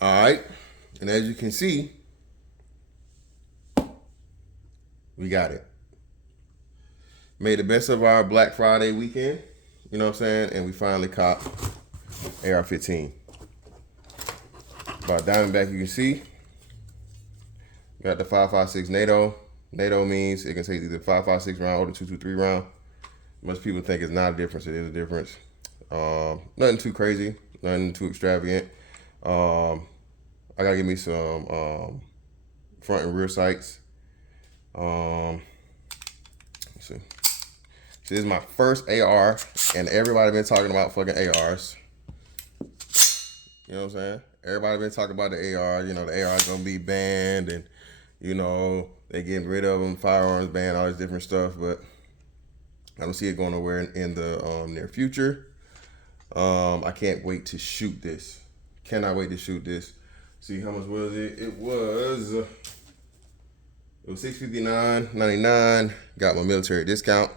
All right, and as you can see, we got it. Made the best of our Black Friday weekend, you know what I'm saying? And we finally copped AR-15. By Diamondback, you can see, got the 5.56 NATO. NATO means it can take either 5.56 round or the 2.23 round. Most people think it's not a difference. It is a difference. Nothing too crazy, nothing too extravagant. I gotta give me some front and rear sights. Let's see. So this is my first AR, and everybody been talking about fucking ARs. You know what I'm saying? Everybody been talking about the AR. You know, the AR is gonna be banned, and you know they getting rid of them. Firearms ban, all this different stuff, but I don't see it going nowhere in the near future. I can't wait to shoot this. Cannot wait to shoot this. See, how much was it? It was $659.99. Got my military discount.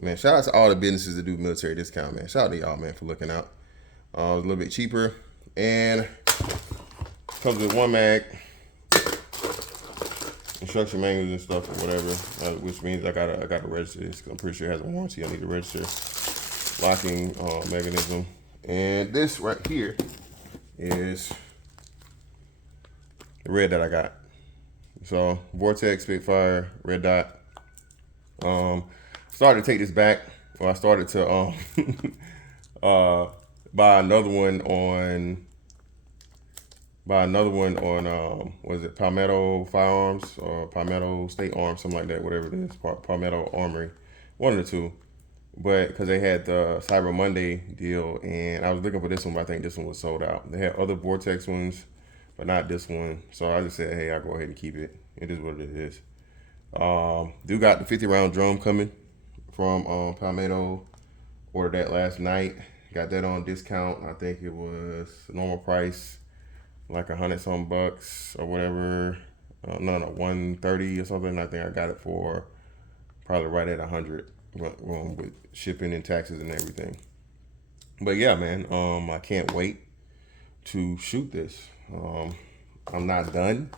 Man, shout out to all the businesses that do military discount, man. Shout out to y'all, man, for looking out. It was a little bit cheaper, and comes with one mag, instruction manuals and stuff or whatever, which means I gotta register this. I'm pretty sure it has a warranty. I need to register. Locking mechanism, and this right here is the red that I got. So Vortex, Spitfire, red dot. Started to take this back. Well, I started to buy another one on was it Palmetto Firearms or Palmetto State Arms, something like that, whatever it is, Palmetto Armory, one of the two. But because they had the Cyber Monday deal, and I was looking for this one, but I think this one was sold out. They had other Vortex ones, but not this one. So I just said, hey, I'll go ahead and keep it. It is what it is. Do got the 50 round drum coming from Palmetto. Ordered that last night. Got that on discount. I think it was normal price, like $100 or whatever. No, 130 or something. I think I got it for probably right at 100 with shipping and taxes and everything. But yeah, man, I can't wait to shoot this. I'm not done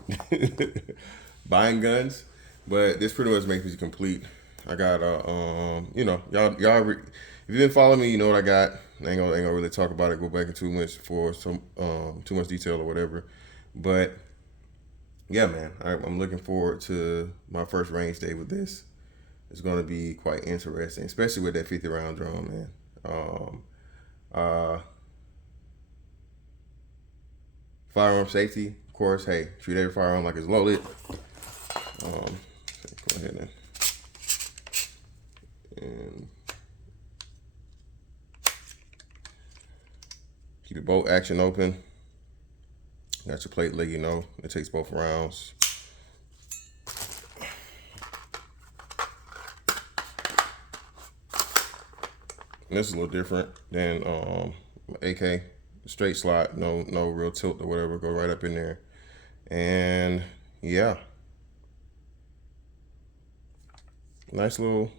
buying guns, but this pretty much makes me complete. I got you know, y'all if you've been following me, you know what I got. I ain't gonna really talk about it, go back in too much detail or whatever. But yeah, man, I'm looking forward to my first range day with this. It's gonna be quite interesting, especially with that 50 round drum, man. Firearm safety, of course. Hey, treat every firearm like it's loaded. Go ahead and keep your bolt action open. Got your plate, let you know it takes both rounds. And this is a little different than AK. Straight slot, no real tilt or whatever. Go right up in there, and yeah, nice little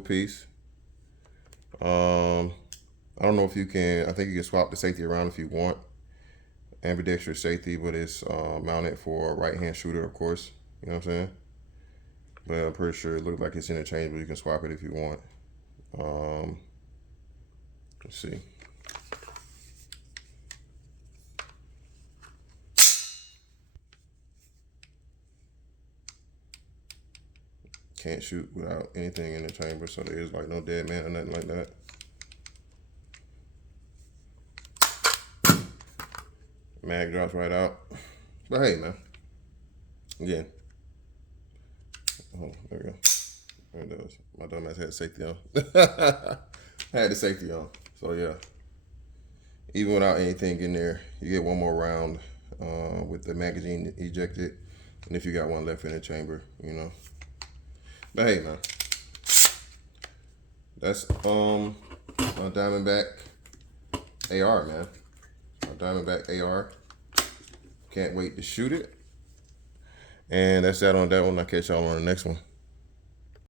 piece. I don't know if you can. I think you can swap the safety around if you want. Ambidextrous safety, but it's mounted for a right-hand shooter, of course. You know what I'm saying? But I'm pretty sure it looks like it's interchangeable. You can swap it if you want. Let's see. Can't shoot without anything in the chamber, so there is like no dead man or nothing like that. Mag drops right out. But hey, man. Again. Oh, there we go. There it does. My dumbass had the safety on. Had the safety on. So yeah. Even without anything in there, you get one more round with the magazine ejected. And if you got one left in the chamber, you know. But hey, man. That's a Diamondback AR, man. A Diamondback AR. Can't wait to shoot it. And that's that on that one. I'll catch y'all on the next one.